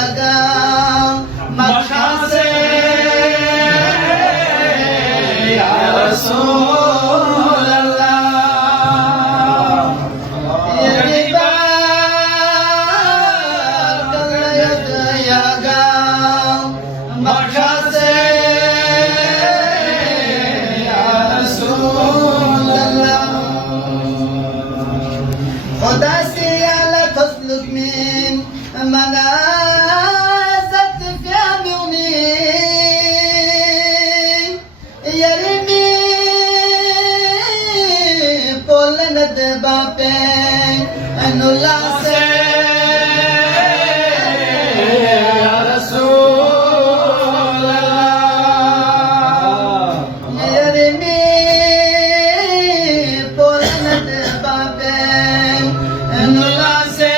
लगा मक्का से या रसूल अल्लाह ये बात लगा मक्का से या रसूल अल्लाह खुदा से आला तस्लुक min منازت في عيوني يرمي بولند باپے انولا سے یا رسول اللہ يرمي بولند باپے انولا سے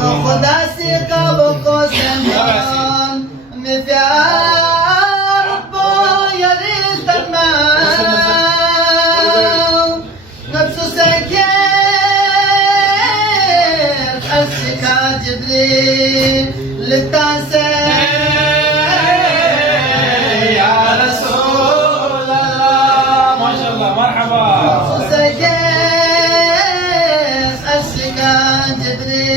खुदा से कब को समान में प्यार को यरी तमाम नफ्स से के अशिका जिब्रील लिता से या रसूल अल्लाह माशाअल्लाह मरहबा से के अशिका जिब्रील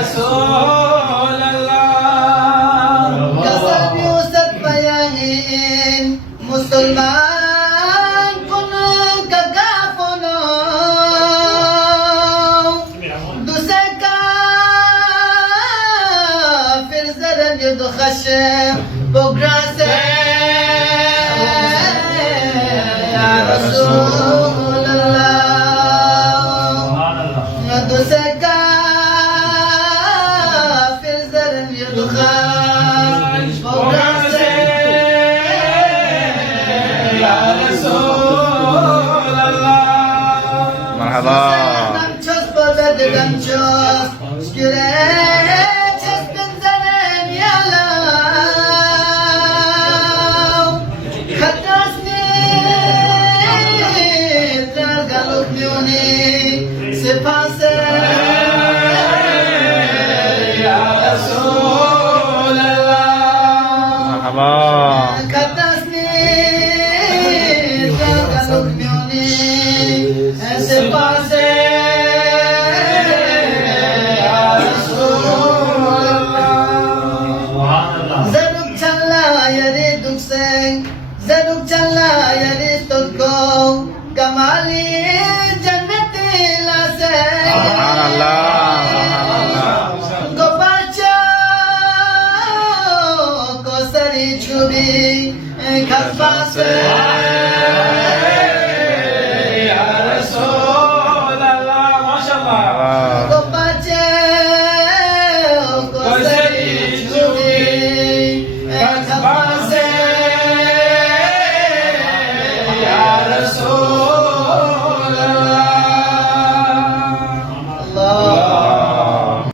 رسول الله قصد يوسف بيانين مسلمان كن كغافنا دوسكا في الزرن يدخشم بوغراسه يا رسول الله دوسكا مرحبا Zaduk challa yari toko kamali jannati la se subhanallah go bacha ko sari chubi khasba se